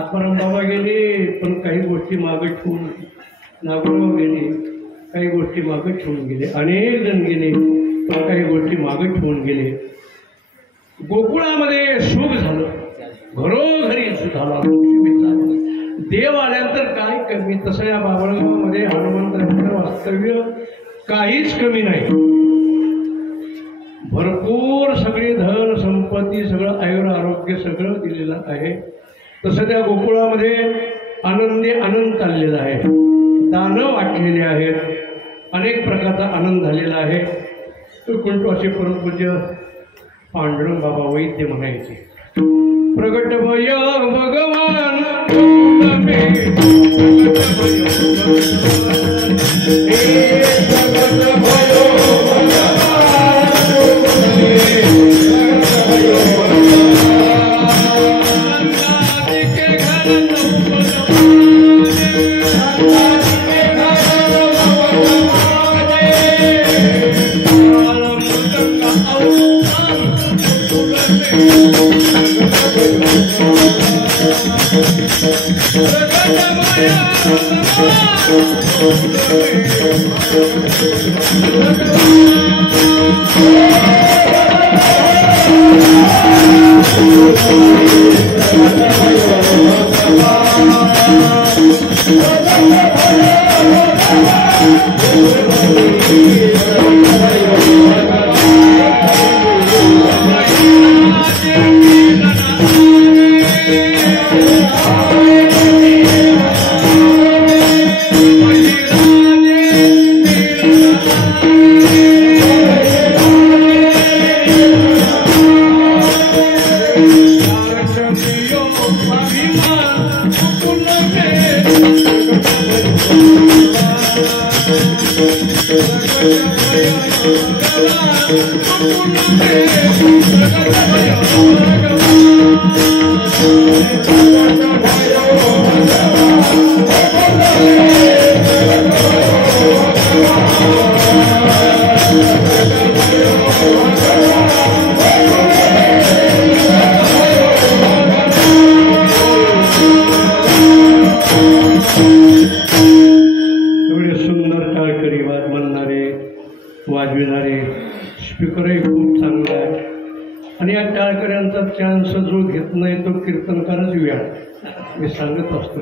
आत्माराम बाबा गेले, पण काही गोष्टी मागे ठेवून नागोराव गेले, काही गोष्टी मागे ठेवून गेले, अनेक जण गेले पण काही गोष्टी मागे ठेवून गेले. गोकुळामध्ये सुख झालं, घरोघरी सुख झाला, देव आल्यानंतर काय कमी. तसं या बाबळगावामध्ये हनुमंतरायांचं वास्तव्य काहीच कमी नाही. भरपूर सगळी धन संपत्ती, सगळं आयुर आरोग्य सगळं दिलेलं आहे. तसं त्या गोकुळामध्ये आनंदी आनंद चाललेला आहे, दानं वाटलेली आहेत, अनेक प्रकारचा आनंद झालेला आहे. कोणतो असे परमपूज्य पांडुरंग बाबा वैद्य म्हणायचे, प्रगट भय भगवान चान्स जो घेत नाही तो कीर्तनकारच व्याळ. मी सांगत असतो,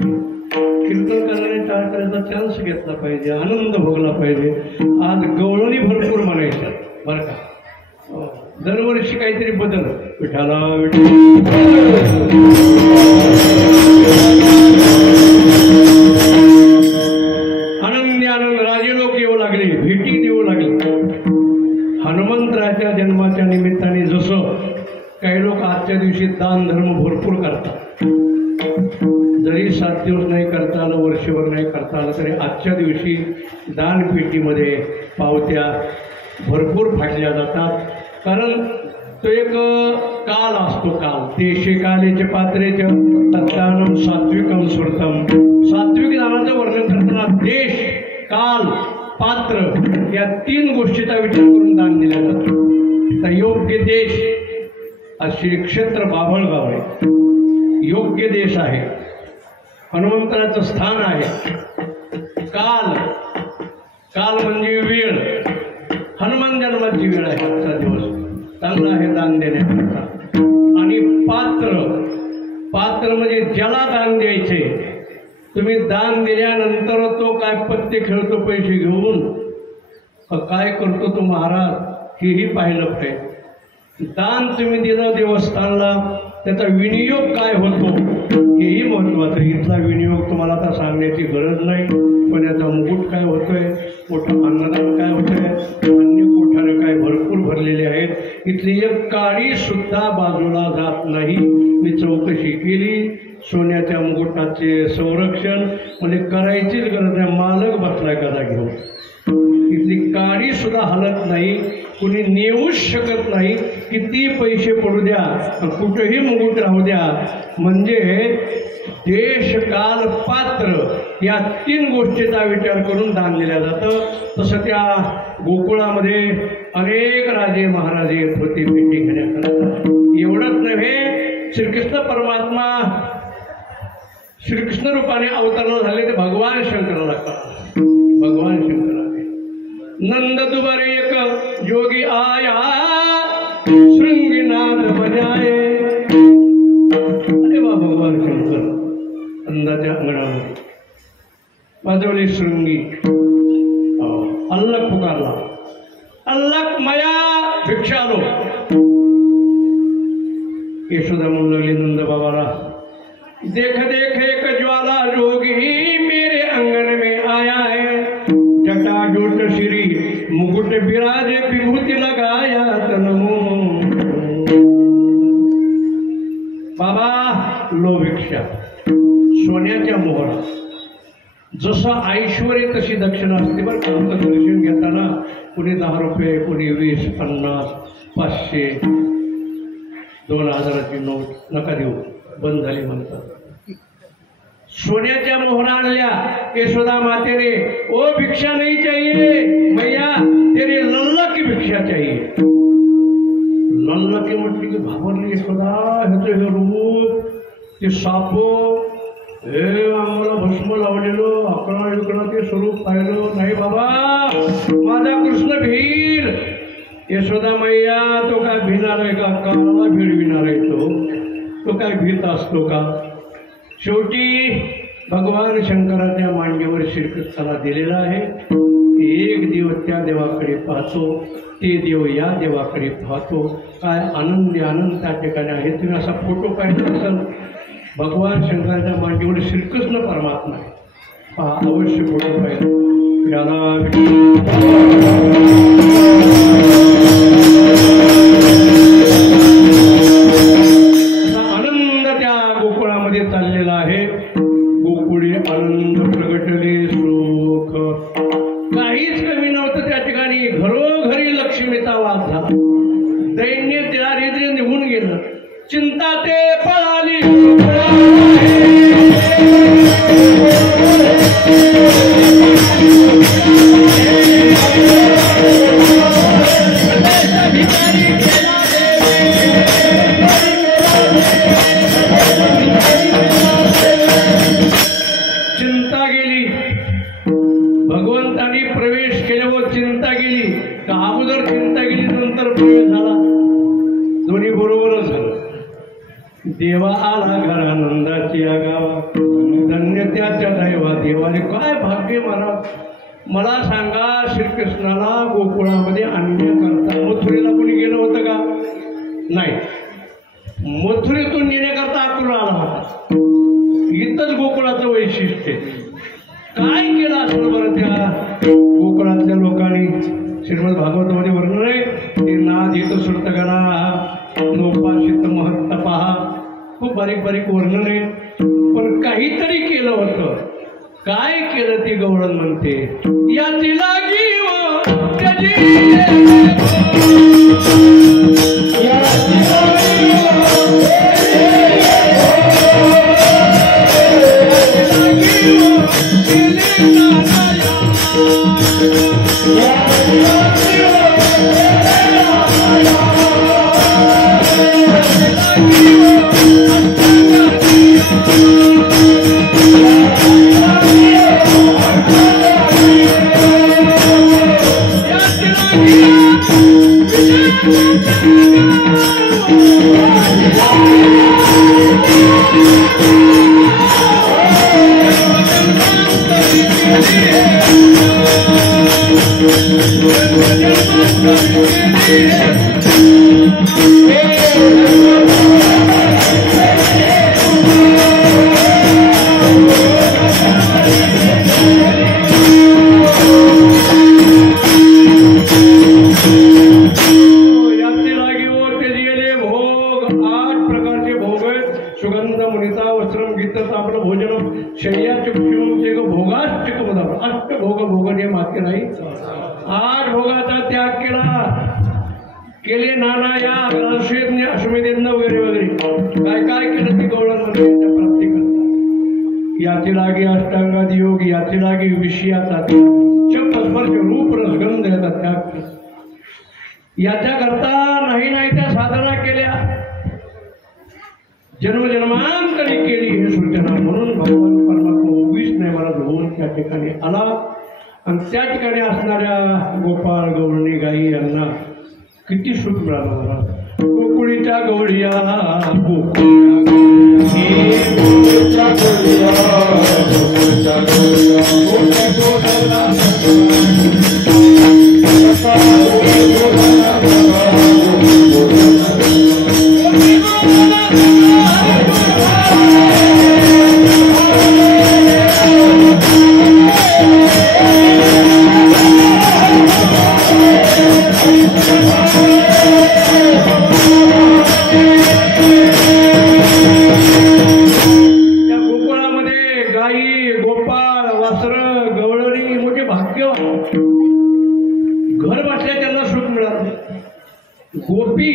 कीर्तनकाराने टाळकऱ्याचा चान्स घेतला पाहिजे, आनंद भोगला पाहिजे. आज गवळणी भरपूर म्हणायचं बरं का, दरवर्षी काहीतरी बदल. विठाला आनंद आनंद राजे लोक येऊ लागले, भेटी देऊ लागले. हनुमंतराच्या जन्माच्या निमित्ताने जसं काही लोक आजच्या दिवशी दान धर्म भरपूर करतात, जरी 7 दिवस नाही करता आलं, वर्षभर नाही करता आलं, तरी आजच्या दिवशी दानपेटीमध्ये पावत्या भरपूर फाटल्या जातात. कारण तो एक काल असतो. काल देशे कालेचे पात्रेच तत्तानम सात्विकम स्मृतम. सात्विक दानाचं वर्णन करताना देश, काल, पात्र या 3 गोष्टीचा विचार करून दान दिलं जातं. तर योग्य देश, श्री क्षेत्र बाभळगाव आहे, योग्य देश आहे, हनुमंतराचं स्थान आहे. काल, काल म्हणजे वेळ, हनुमान जन्माची वेळ आहे, आजचा दिवस चांगला आहे दान देण्याकरता. आणि पात्र, पात्र म्हणजे ज्याला दान द्यायचे. तुम्ही दान दिल्यानंतर तो काय पत्ते खेळतो पैसे घेऊन, काय करतो तो महाराज, हेही पाहिलं पाहिजे. दान तुम्ही दिलं देवस्थानला, त्याचा विनियोग काय होतो हेही महत्त्वाचं. इथला विनियोग तुम्हाला आता सांगण्याची गरज नाही, पण याचा मुकुट काय होतोय, मोठं अन्नदान काय होतंय, अन्य कोठारे काय भरपूर भरलेले आहेत. इथली एक काळी सुद्धा बाजूला जात नाही. मी चौकशी केली, सोन्याच्या मुकुटाचे संरक्षण म्हणजे करायचीच गरज नाही, मालक बसलाय कदा घेऊन. इथली काळी सुद्धा हलत नाही, कुणी नेऊच शकत नाही. किती पैसे पडू द्या, कुठेही मुकुट राहू द्या, म्हणजे देश, काल, पात्र या 3 गोष्टीचा विचार करून दान दिलं जातं. तसं त्या गोकुळामध्ये अनेक राजे महाराजे येत होते भेटी घेण्याकरता. एवढंच नव्हे, श्रीकृष्ण परमात्मा श्रीकृष्ण रूपाने अवतरण झाले ते भगवान शंकराला लागतात. भगवान शंकराने नंद दुबारे एक योगी आया, शृंगीनाद बजाए. अरे वा, भगवान शंकर नंदाच्या अंगणामध्ये वाजवले शृंगी. अल्लख पुकारला, अल्लख मया भिक्षालो. यशोदा म्हणू लागली नंद बाबाला, देख देख एक ज्वाला जोगी मेरे अंगन में आया है. जटा जोट श्री मुकुट बिराजे विभूति लगाया तनमो. बाबा लो भिक्षा. सोन्याच्या मोहरा. जसं ऐश्वर्य तशी दक्षिणा असते बरं का. दर्शन घेताना कोणी 10 रुपये, कोणी 20, 50, 500, 2000ची नोट नका देऊ, बंद झाली म्हणतात. सोन्याच्या मोहरा आणल्या यशोदा माते ने. ओ भिक्षा नहीं चाहिए मैया, तेरे लल्ला की भिक्षा चाहिए. लल्ला की म्हटली की घाबरली यशोदा. ह्याचं हे रूप, ते साप, हे आम्हाला भस्म लावलेलं, आकडा इकडा ते स्वरूप पाहिलं नाही बाबा. माझा कृष्ण भीर. यशोदा मैया तो काय भिणार आहे का? काला भिडविणार आहे तो काय भीत असतो का? शेवटी भगवान शंकराच्या मांडीवर श्रीकृष्णाला दिलेला आहे. एक देव त्या देवाकडे पाहतो, ते देव या देवाकडे पाहतो. काय आनंदी आनंद त्या ठिकाणी आहे. तुम्ही असा फोटो पाहिला असाल, भगवान शंकराच्या मांडीवर श्रीकृष्ण परमात्मा आहे, पहा, अवश्य फोटो पाहिजे. आनंद त्या गोकुळामध्ये चाललेला आहे. गोकुळी आनंद प्रगटले सुख. काहीच कमी नव्हतं त्या ठिकाणी. घरोघरी लक्ष्मीचा वास झाला. दैन्य दारिद्र्य निघून गेलं. चिंता ते पळाली. चिंता गेली. भगवंतानी प्रवेश केल्यावर चिंता गेली. का अगोदर चिंता गेली, नंतर प्रवेश झाला? दोन्ही बरोबरच झालं. देवा आला घरानंदाची गावा, धन्य त्याच्या दैवा. देवाने काय भाग्य महाराज. मला सांगा, श्रीकृष्णाला गोकुळामध्ये आणण्याकरता मथुरेला कोणी गेलं होतं का? नाही. मथुरेतून नेण्याकरता आकुल आला होता. इथंच गोकुळाचं वैशिष्ट्य. काय केलं असेल बरं त्या कोकणातल्या लोकांनी. श्रीमद भागवतामध्ये वर्णन आहे ते नाद येत सुरतगणा नोपाशित महत्त पहा. खूप बारीक बारीक वर्णन आहे. पण काहीतरी केलं होतं. काय केलं ती गवळण म्हणते. याची लागी केले नाना या अश्वमेधेंना वगैरे वगैरे काय काय केलं ते गवळणमध्ये त्या प्राप्ती करतात. याची लागे अष्टांगादी योग, याची लागे विषयाचा शब्दस्पर्श रूप रसगंध येतात त्या. याच्याकरता नाही नाही त्या साधना केल्या, जन्मजन्मांतरी केली हे सूचना. म्हणून भगवान परमात्मा उगीच नाही मला होऊन त्या ठिकाणी आला आणि त्या ठिकाणी असणाऱ्या गोपाळ गवळणी गाई यांना किती सुख मिळालं मला. गोकुळीच्या गवळीया गोपी.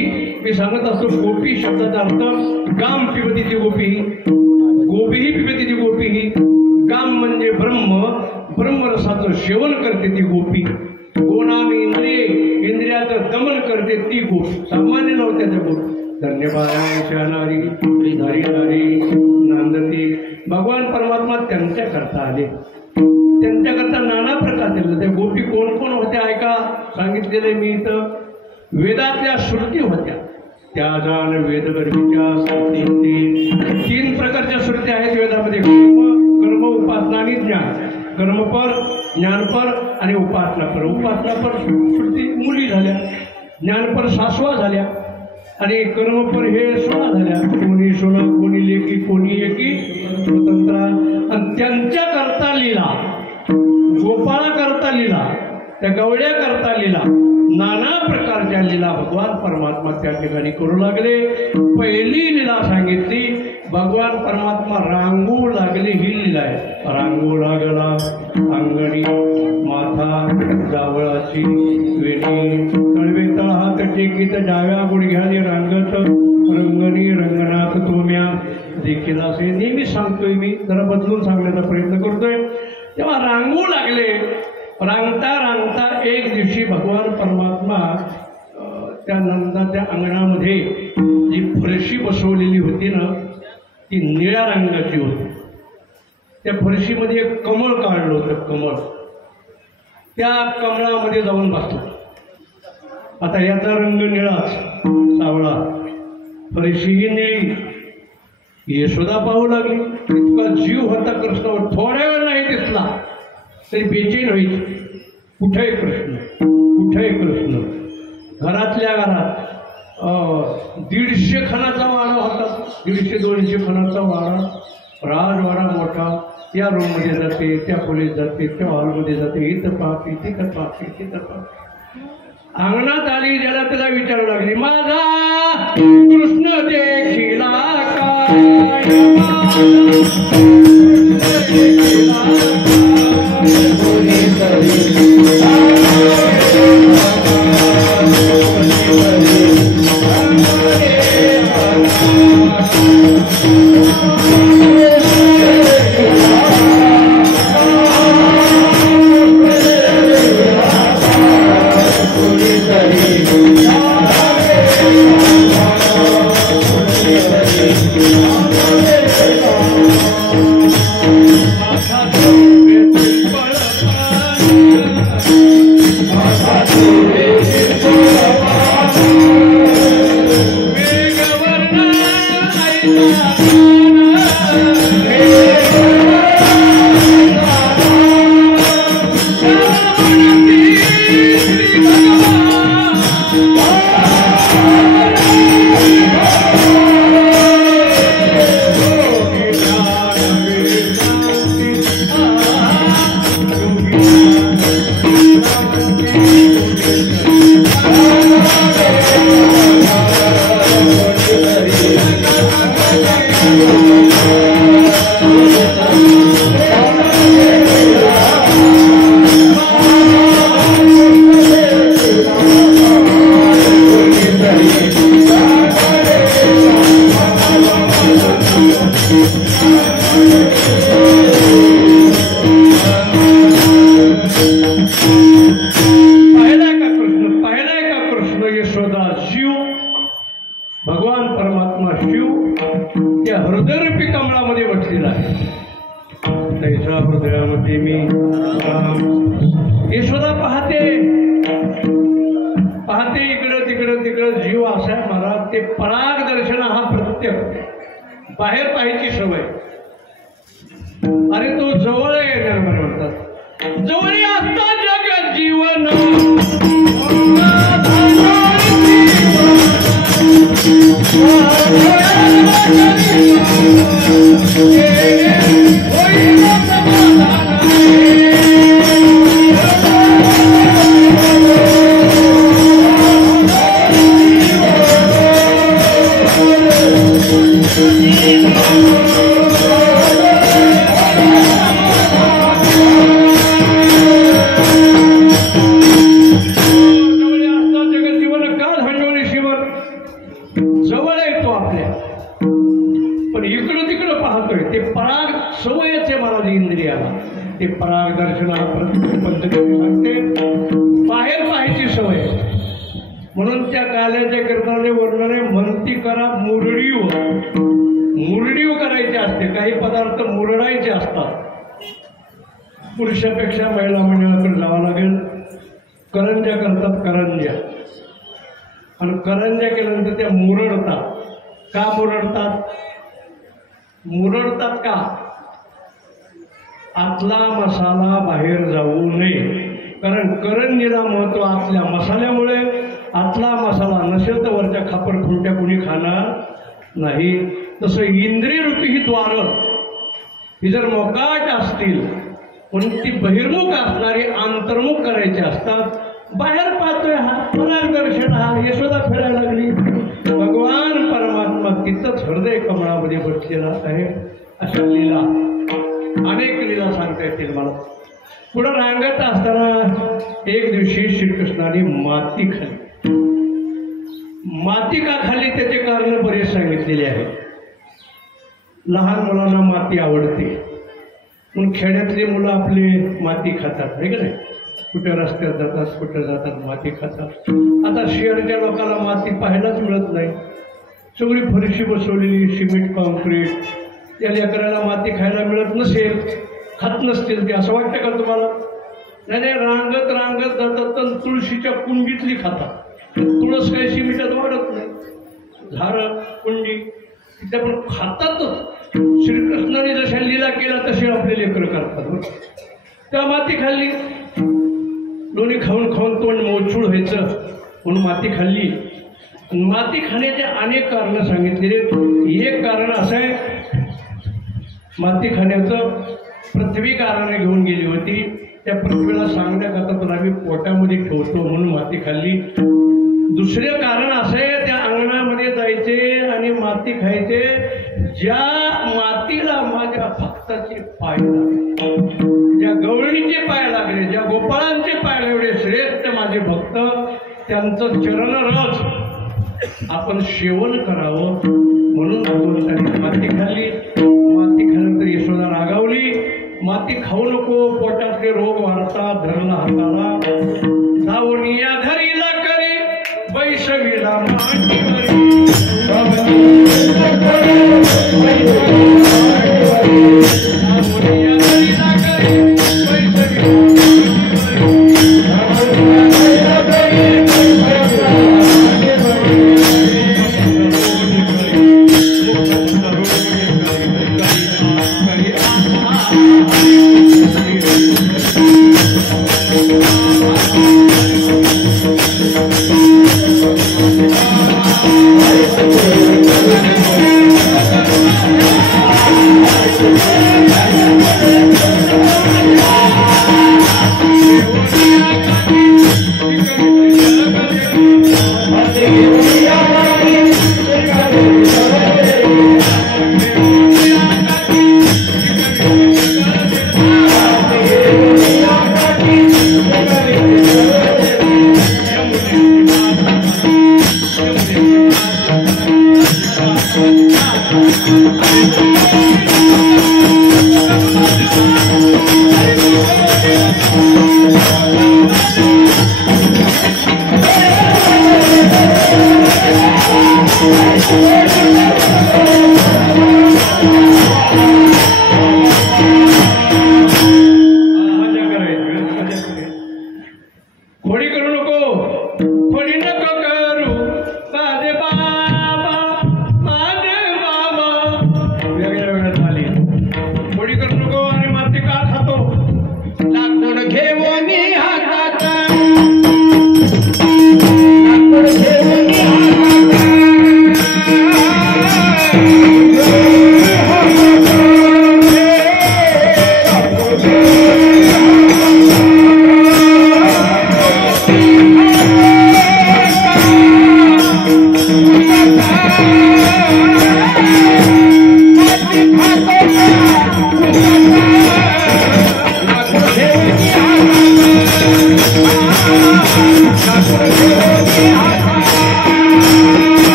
मी सांगत असतो गोपी शब्दाचा अर्थ गाम पिबती ती गोपी, गोपी ही पिबती ती गोपी ही. गाम म्हणजे ब्रह्म, ब्रह्मरसाचं सेवन करते ती गोपी. गोनाम इंद्रिय, इंद्रियाचं दमन करते ती गोपी. सामान्य नव्हत्या त्या गोपी. धन्यवाद नारी धारी धारी नांदती. भगवान परमात्मा त्यांच्याकरता आले, त्यांच्याकरता नाना प्रकार दिले. त्या गोपी कोण कोण होत्या ऐका, सांगितलेलं मी इथं. वेदातल्या श्रुती होत्या त्या जाण वेदगर्भीच्या 3 प्रकारच्या श्रुती आहेत वेदामध्ये. कर्म, उपासना आणि ज्ञान. कर्मपर, ज्ञानपर आणि उपासनापर. उपासनापर श्रुती मुली झाल्या, ज्ञानपर 6 झाल्या आणि कर्मपर हे 16 झाल्या. कोणी 16, कोणी लेकी, कोणी एकी स्वतंत्र. आणि त्यांच्या करता लीला, गोपाळा करता लीला, त्या गवळ्या करता लीला, नाना प्रकारच्या लीला भगवान परमात्मा त्या ठिकाणी करू लागले. पहिली लीला सांगितली, भगवान परमात्मा रांगू लागले ही लीला आहे. रांगू लागला अंगणी माथा जावळाची वेणी, कळवे तळ हात टेकीत डाव्या गुडघ्याने रांगत रंगणी रंगणात तोम्या देखील असे नेहमी सांगतोय मी, जरा बदलून सांगण्याचा प्रयत्न करतोय. तेव्हा रांगू लागले. रांगता रांगता एक दिवशी भगवान परमात्मा त्या नंदाच्या अंगणामध्ये जी फरशी बसवलेली होती ना ती निळ्या रंगाची होती. त्या फरशीमध्ये एक कमळ काढलं होतं. कमळ, त्या कमळामध्ये जाऊन बसला. आता याचा रंग निळाच, सावळा, फरशीही निळी. यशोदा पाहू लागली. इतका जीव होता कृष्णावर, थोड्या वेळ नाही दिसला तरी बेचैन व्हायची. कुठे कृष्ण, कुठे कृष्ण. घरातल्या घरात 150 खणाचा वाडा होता. 150-200 खणाचा वाडा, राजवाडा मोठा. या रूममध्ये जाते, त्या खोलीत जाते, त्या हॉलमध्ये जाते, इथं पाहते, तिथं पाहते, तिथं पाहते. अंगणात आली, ज्याला त्याला विचारू लागली, माझा कृष्ण देखिला काय, भगवान परमात्मा शिव त्या हृदयरूपी कमळामध्ये बसलेला आहे. त्याच्या हृदयामध्ये मी यशोदा पाहते पाहते, इकडं तिकडं तिकडं जीव असा मला ते पराग दर्शन हा प्रत्येक बाहेर पाहायची सवय. अरे तो जवळ येणार म्हणतात, जवळ असता जग जीवन ते पराग दर्शनाला प्रत्येक पद्धतीने सांगते, बाहेर पाहायची सवय. म्हणून त्या काल्याच्या कीर्तनाने वर्णने म्हणती करा मुरडीव, मुरडीव करायचे असते. काही पदार्थ मुरडायचे असतात. पुरुषापेक्षा महिला मंडळाकडे जावं लागेल. करंज्या करतात, करंज्या, आणि करंज्या केल्यानंतर त्या मुरडतात. का मुरडतात? मुरडतात का? आतला मसाला बाहेर जाऊ नये. कारण करंजीला महत्व आतल्या मसाल्यामुळे. आतला मसाला नसेल तर वरच्या खापर खुंट्या कुणी खाणार नाही. तसं इंद्रियरूपी ही द्वारं ही जर मोकाट असतील, पण ती बहिर्मुख असणारी अंतर्मुख करायची असतात. बाहेर पाहतोय हा पराग दर्शन, हा यशोदा फिरायला लागली. भगवान परमात्मा तिथंच हृदय कमळामध्ये बसलेला आहे. अशा लीला, अनेक लीला सांगता येतील मला. पुढं रांगत असताना एक दिवशी श्रीकृष्णाने माती खाली. माती का खाली त्याचे कारण बरेच सांगितलेले आहे. लहान मुलांना माती आवडते म्हणून खेड्यातली मुलं आपली माती खातात, नाही का नाही? कुठे रस्त्यात जातात, कुठे जातात, माती खातात. आता शहरच्या लोकांना माती पाहायलाच मिळत नाही. सगळी फरशी बसवलेली, सिमेंट कॉन्क्रीट. त्या लेकराला माती खायला मिळत नसेल, खात नसतील ते, असं वाटतं का तुम्हाला? नाही, रांगत रांगत जातात तर तुळशीच्या कुंडीतली खातात. तुळस काही सिमेंटात वाढत नाही. झाडं, कुंडी तिथे पण खातातच. श्रीकृष्णाने जशा लीला केला तसे आपले लेकरं करतात. त्या माती खाल्ली, दोन्ही खाऊन खाऊन तोंड मोचूळ व्हायचं म्हणून माती खाल्ली. माती खाण्याचे अनेक कारणं सांगितलेले. एक कारण असं आहे माती खाण्याचं, पृथ्वी काराने घेऊन गेली होती. त्या पृथ्वीला सांगण्याकरता तुला मी पोटामध्ये ठेवतो म्हणून माती खाल्ली. दुसरे कारण असे, त्या अंगणामध्ये जायचे आणि माती खायचे. ज्या मातीला माझ्या भक्ताचे पाय लागले, ज्या गवळणीचे पाय लागले, ज्या गोपाळांचे पाय एवढे श्रेष्ठ माझे भक्त, त्यांचं चरणरस आपण सेवन करावं म्हणून भगवंतांनी माती खाल्ली. माती खाल्ल्यानंतर यशोदा रागावली. माती खाऊ नको, पोटातले रोग वाढतात. धरला हाताला, जाऊन या घरीला करी वैष्णवीला मांडीवरी.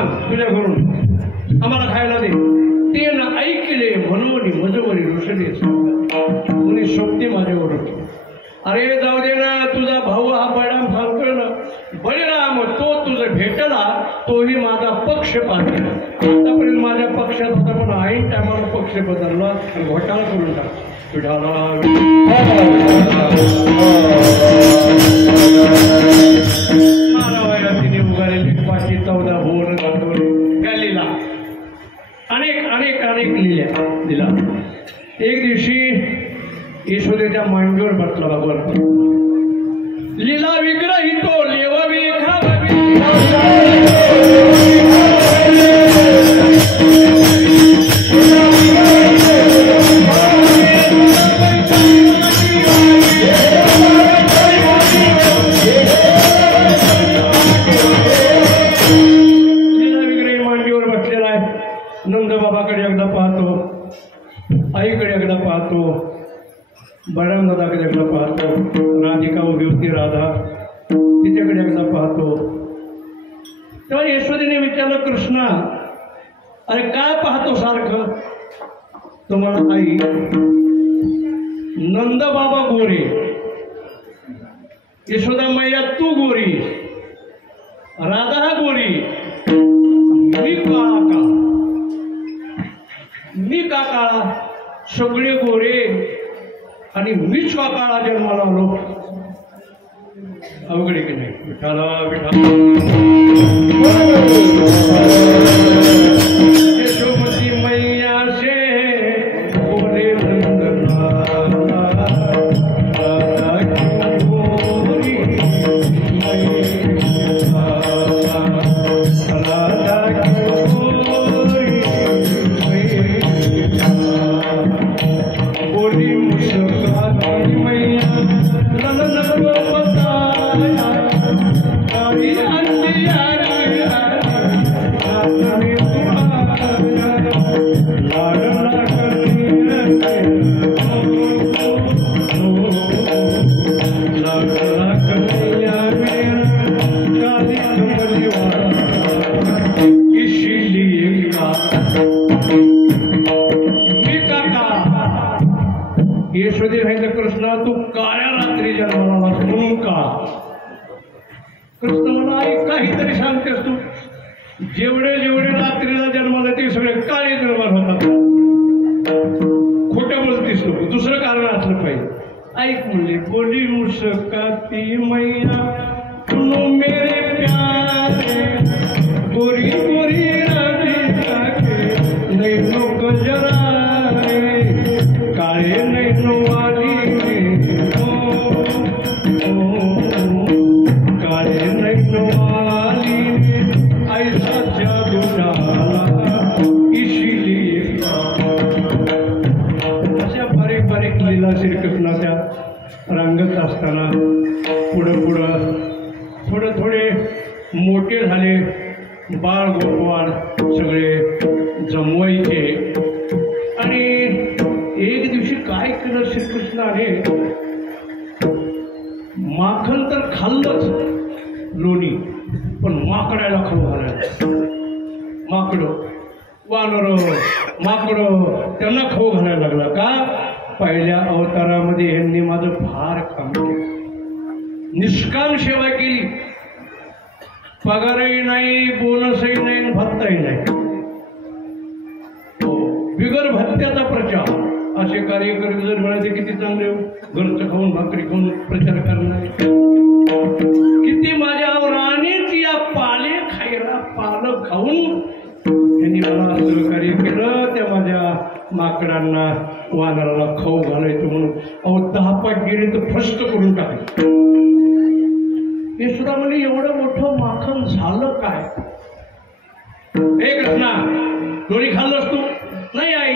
आण तुझ्या घरून आम्हाला खायला दे. ते ना ऐकले म्हणून मजवरी ऋषणी कुणी शोभते माझ्यावर. अरे जाऊ दे ना, तुझा भाऊ हा बळीराम सांगतोय ना, बळीराम तो तुझं भेटला तोही माझा पक्ष पाहिजे. आतापर्यंत माझ्या पक्षात होता पण ऐन टायमाला पक्ष बदलला आणि घोटाळा करून टाकला. तिने उगालेली 514 भुवन गाठवली त्या लीला अनेक अनेक अनेक लिला. एक दिवशी यशोदेच्या मांडीवर बसला भगवान. लीला विग्रही तो लेवावी मांडीवर बसलेला आहे. नंदबाबाकडे एकदा पाहतो, आईकडे एकदा पाहतो, बळीराम दादाकडे एकदा पाहतो, राधिका उभी होती राधा तिच्याकडे एकदा पाहतो. तेव्हा यशोदेने विचारलं, कृष्णा अरे काय पाहतो सारखं? तुम्हाला आई नंदबाबा गोरे, यशोदा मैया तू गोरी, राधा गोरी, मी काका सगळे गोरे आणि मीच काकाला जन्माला आलो. अवघडे की नाही? विठाला विठाला यशोमती मैया से बोले नंदना यशोदे सांगितलं, कृष्णा तू काळ्या रात्री जन्माला आलास म्हणून का? कृष्ण म्हणा, आई काहीतरी सांगतेस तू. जेवढे जेवढे रात्रीला जन्माला ते सगळे काळे जन्माला होतात. खोटं बोलतेस तू, दुसरं कारण असलं पाहिजे. ऐक म्हणले, बोली मुस्काती मैया सुनो मेरे प्यारे, गोरी गोरी राधिका के नैनो गजरारे, काळे नैनो वाली काळे नैनो वाली ऐसा जादू डाला इसीलिए. अशा बारीक बारीक लीला श्रीकृष्णाच्या रंगत असताना पुढं पुढं थोडे मोठे झाले. बाळ गोपाळ सगळे जमवायचे. आणि एक दिवशी काय केलं श्रीकृष्णाने, माखन तर खाल्लंच लोणी, पण माकडाला खाऊ घालायला. माकडं वानर माकडं त्यांना खाऊ घालायला लागला. का? पहिल्या अवतारामध्ये यांनी माझं फार काम केलं, निष्काम सेवा केली. पगारही नाही, बोनसही नाही, भत्ताही नाही. बिगर भत्त्याचा प्रचार. असे कार्यकर्ते जर मिळाले किती चांगले. घरचं खाऊन भाकरी खाऊन प्रचार करणारे किती. माझ्या राणीची या पाले खायला पालक खाऊन त्यांनी मला सहकार्य केलं. त्या माझ्या माकडांना वानराला खाऊ घालायचं म्हणून 10 पाठ गेले तर फस्त करून टाकले. हे सुद्धा म्हणजे एवढं मोठं माखन झालं काय? हे कृष्णा दोन्ही खाल्लंस तू? नाही आई,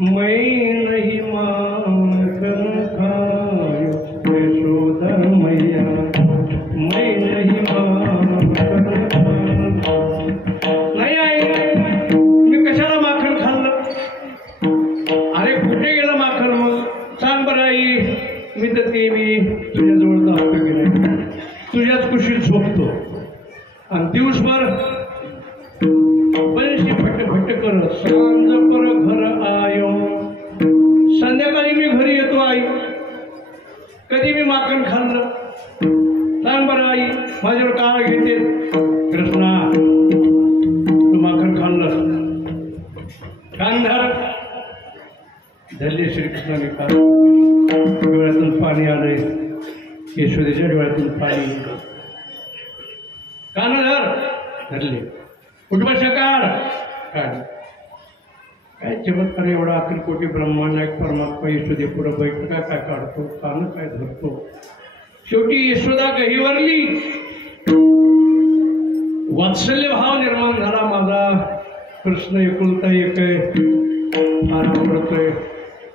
मैं नहीं माखन खायो यशोदा मैया, मैं नहीं माखन नाही आई, मी कशाला माखन खाल्लं? अरे कुठे गेलं माखन? मग सांग बरं आई. मी तर ते मी तुझ्याजवळ असतो की नाही, तुझ्याच कुशीत झोपतो आणि दिवसभर अशी फटफट करत सांज पर घर आयो. संध्याकाळी मी घरी येतो आई. कधी मी माखण खाल्लं सांग बरं आई, माझ्यावर काळ घेते. कृष्णा तू माखण खाल्लं कांधार धरले. श्रीकृष्णाने काल डोळ्यातून पाणी आलंय. यशोदेच्या डोळ्यातून पाणी कानधार धरले. कुटुंब सकाळ काढ. काय चमत्कार एवढा अखिलकोटी ब्रह्मांड परमात्मा यशोदे पुढे बैठका काय काढतो, कान काय धरतो. शेवटी यशोदा गहिवरली. वात्सल्य भाव निर्माण झाला. माझा कृष्ण एकुलता एक आहे, फार आवडतोय.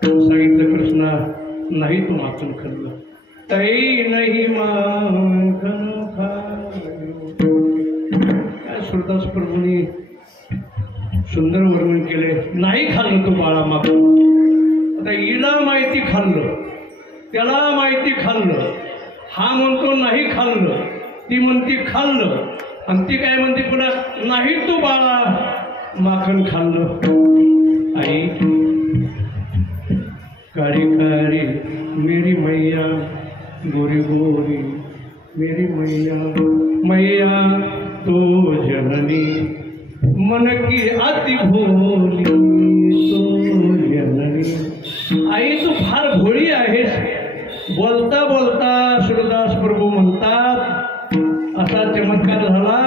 सांगितलं कृष्णा नाही तू माखण खाल्लं. तई नाही माखण काय सुरदास प्रभूंनी सुंदर वर्णन केले. नाही खाल्लं तू बाळा माखण. आता हिला माहिती खाल्लं, त्याला माहिती खाल्लं. हा म्हणतो नाही खाल्लं, ती म्हणती खाल्लं, आणि ती काय म्हणते पुन्हा नाही तू बाळा माखण खाल्लं. आई कारी कारी मेरी मैया, गोरी गोरी मेरी मैया, मैया तो जननी मन की अति भोली तो जननी. आई तू फार भोळी आहेस. बोलता बोलता सुरदास प्रभू म्हणतात असा चमत्कार झाला.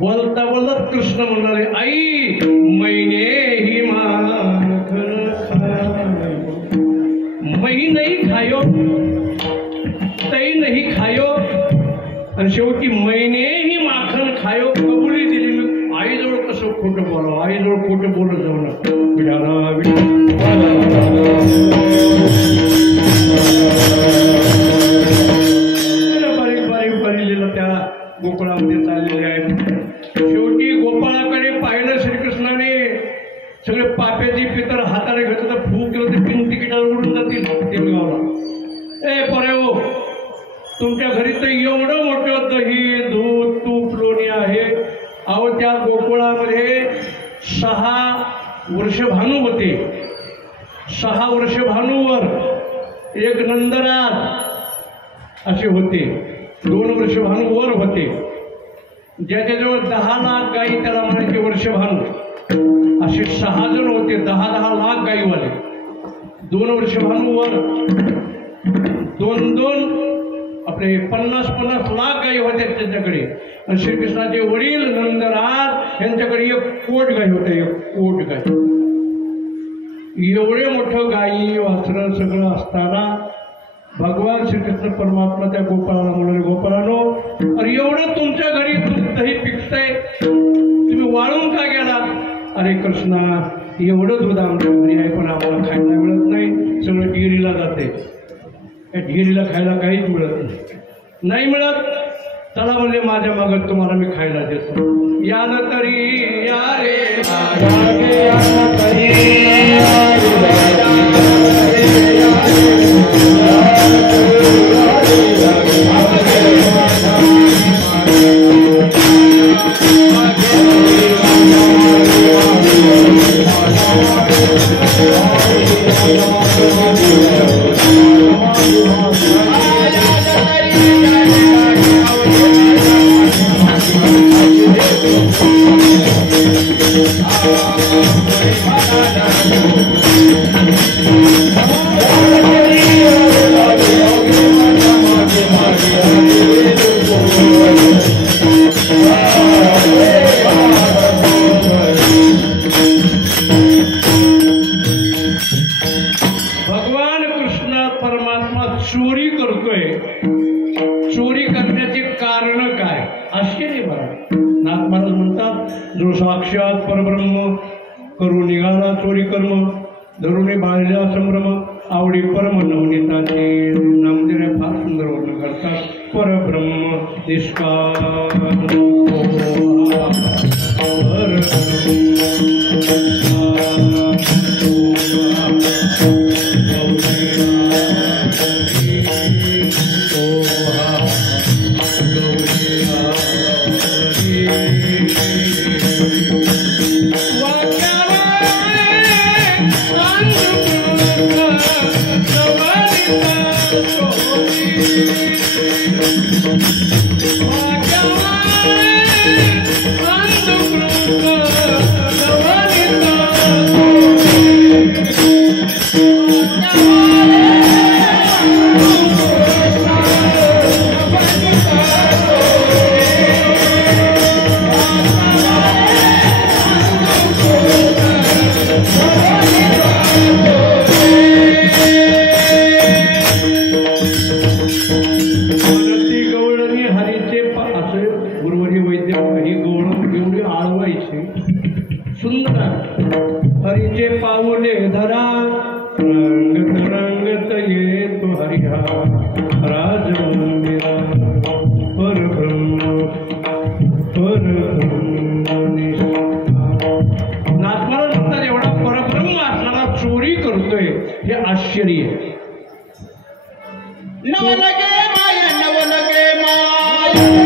बोलता बोलता कृष्ण म्हणाले आई मैने ही माखन खायो, मै नाही खायो, तई नाही खायो, आणि शेवटी मैने ही माखन खायो कबुली दिली. मी आईजवळ कसं खोटं बोलावं, आईजवळ खोटं बोलत जाऊ नका. बारीक बारीक बरिलेलं त्या गोकुळामध्ये चाललेले आहेत. शेवटी गोपाळाकडे पाहिलं श्रीकृष्णाने. सगळे पाप्याची पितर हाताने घेतलं तर फूक केलं तर तीन तिकिटावर उडून जातील देवगावला. ए पर्यावो, तुमच्या घरी तर एवढं मोठं दही दूध तूप लोणी आहे. अहो त्या गोकुळामध्ये 6 वर्षभानू होते. 6 वर्षभानूवर एक नंदराज असे होते. 2 वर्षभानू वर होते. ज्याच्याजवळ 10 लाख गायी त्याला म्हणायचे वर्षभानू. असे 6 जण होते. 10-10 लाख गायीवाले. 2 वर्षभानू वर 2-2 आपले 50-50 लाख गायी होत्या त्यांच्याकडे. आणि श्रीकृष्णाचे वडील नंदराज यांच्याकडे 1 कोट गाय होते. 1 कोट गाय. एवढे मोठं गायी वासरं सगळं असताना भगवान श्रीकृष्ण परमात्मा त्या गोपाळाला म्हणाले गोपाळानो, अरे एवढं तुमच्या घरी दूध दही पिकतंय, तुम्ही वाळून का गेला? अरे कृष्णा एवढं दूध आमच्या घरी आहे पण आम्हाला खायला मिळत नाही. सगळं डेअरीला जाते. त्या डेअरीला खायला काहीच मिळत नाही मिळत. चला म्हणजे माझ्या मागत तुम्हाला मी खायला देतो. यान तरी या रे यान तरी साक्षात परब्रह्म करू निघाला चोरी कर्म धरुणे बाळल्या संभ्रम आवडी परम नवनीताचे नामदेव फार सुंदर वर्णन करतात. परब्रह्म निष्काम हरीचे पाऊले धरा रंगत रंगत येतो हरिहा राज मंदिरा परब्रह्म नाचणारा नुसता एवढा परब्रह्म असणारा चोरी करतोय हे आश्चर्य आहे. नवलगे माय नवलगे माय